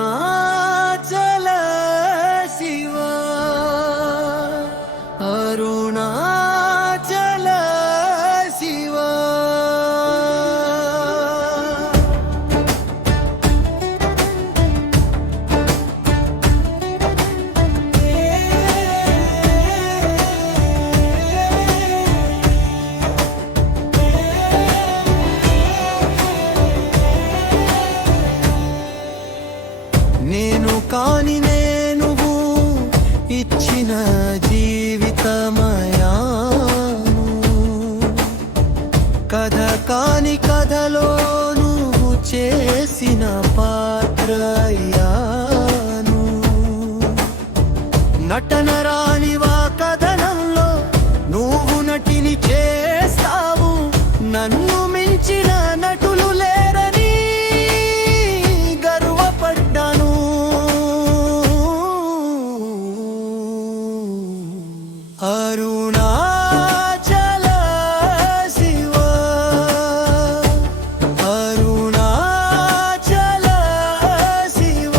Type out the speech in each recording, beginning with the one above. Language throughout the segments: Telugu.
అరుణాచల శివ అరుణాచల శివ నేను కాని నేను ఇచ్చిన జీవితమయాను కథ కాని కథలో నువ్వు చేసిన పాత్రయాను నటన రానివా కథనంలో నువ్వు నటిని చేస్తావు నన్ను మించిన నటులు లేరని గర్వపడ్డాను అరుణాచల శివ అరుణాచల శివ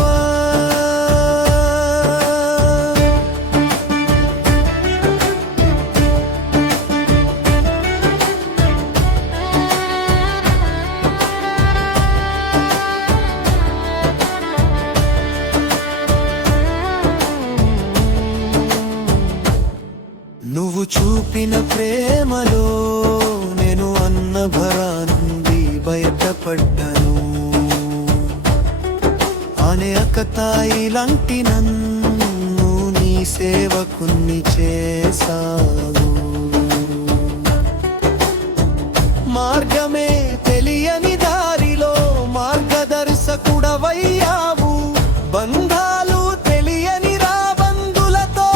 నువ్వు చూపిన ప్రేమలో నేను అన్న భరా నుండి బయటపడ్డాను అనే అక్కతాయి లాంటి నన్ను నీ సేవకుని చేసావు మార్గమే తెలియని దారిలో మార్గదర్శకుడవయ్యావు బంధాలు తెలియని రాబందులతో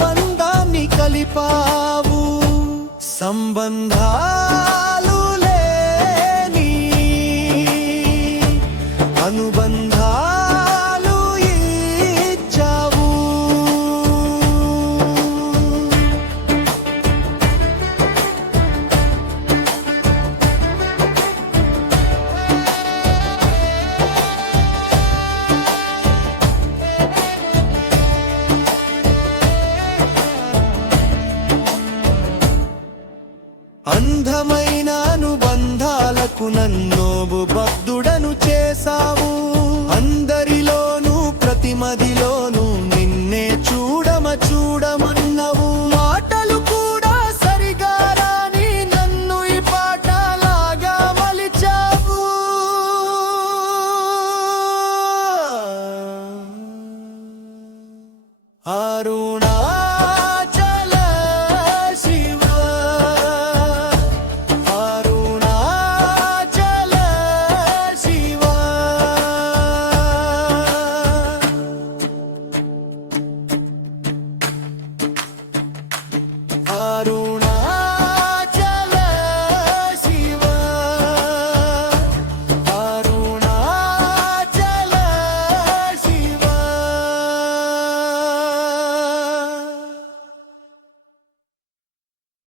బంధాన్ని కలిపావు సంబంధాలు లేని అనుబంధాలు ఇచ్చావు అందమైన అనుబంధాలకు నన్నోబు బద్ధుడను చేసావు అందరిలోనూ ప్రతి మదిలోనూ నిన్నే చూడమన్నావు మాటలు కూడా సరిగా రాని నన్ను ఈ పాటలాగా మలిచావు అరుణా